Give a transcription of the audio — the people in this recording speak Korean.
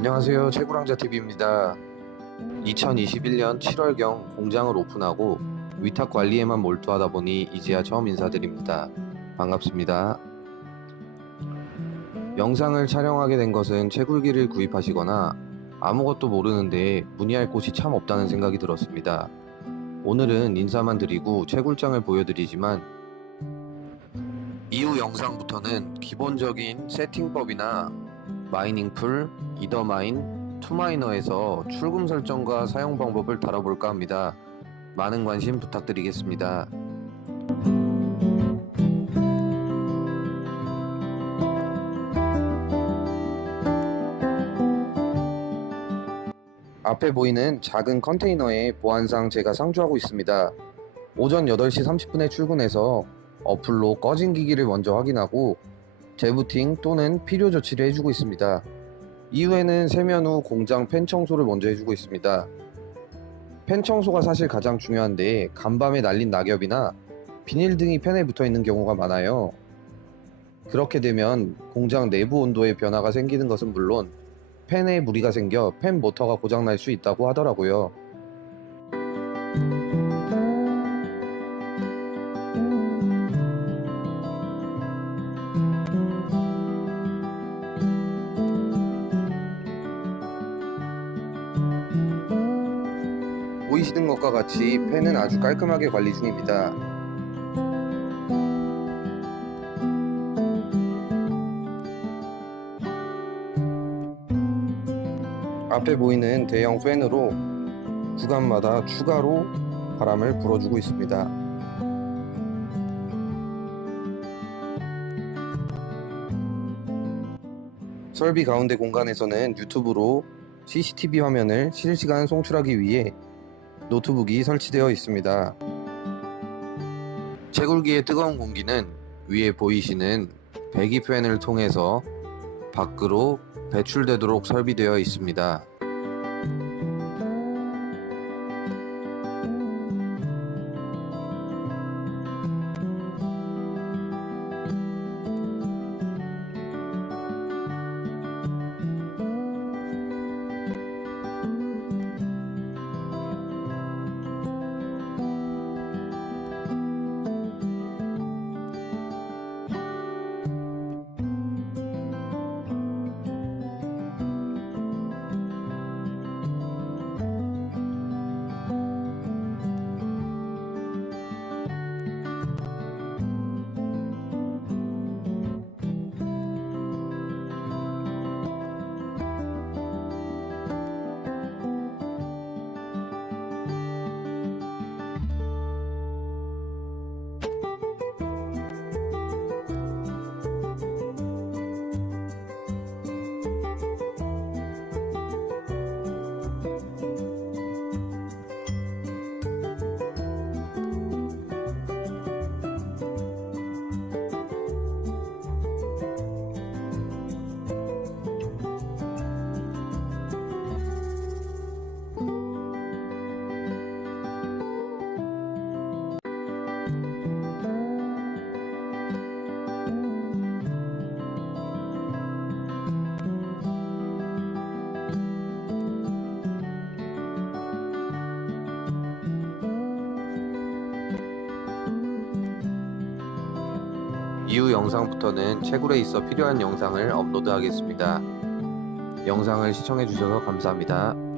안녕하세요. 채구랑자TV입니다. 2021년 7월경 공장을 오픈하고 위탁 관리에만 몰두하다 보니 이제야 처음 인사드립니다. 반갑습니다. 영상을 촬영하게 된 것은 채굴기를 구입하시거나 아무것도 모르는데 문의할 곳이 참 없다는 생각이 들었습니다. 오늘은 인사만 드리고 채굴장을 보여드리지만 이후 영상부터는 기본적인 세팅법이나 마이닝 풀, 이더마인, 투마이너에서 출금 설정과 사용 방법을 다뤄볼까 합니다. 많은 관심 부탁드리겠습니다. 앞에 보이는 작은 컨테이너에 보안상 제가 상주하고 있습니다. 오전 8시 30분에 출근해서 어플로 꺼진 기기를 먼저 확인하고 재부팅 또는 필요 조치를 해주고 있습니다. 이후에는 세면 후 공장 팬 청소를 먼저 해주고 있습니다. 팬 청소가 사실 가장 중요한데 간밤에 날린 낙엽이나 비닐 등이 팬에 붙어 있는 경우가 많아요. 그렇게 되면 공장 내부 온도에 변화가 생기는 것은 물론 팬에 무리가 생겨 팬 모터가 고장날 수 있다고 하더라고요. 보이시는 것과 같이 팬은 아주 깔끔하게 관리 중입니다. 앞에 보이는 대형 팬으로 구간마다 추가로 바람을 불어주고 있습니다. 설비 가운데 공간에서는 유튜브로 CCTV 화면을 실시간 송출하기 위해 노트북이 설치되어 있습니다. 채굴기의 뜨거운 공기는 위에 보이시는 배기 팬을 통해서 밖으로 배출되도록 설비되어 있습니다. 이후 영상부터는 채굴에 있어 필요한 영상을 업로드하겠습니다. 영상을 시청해주셔서 감사합니다.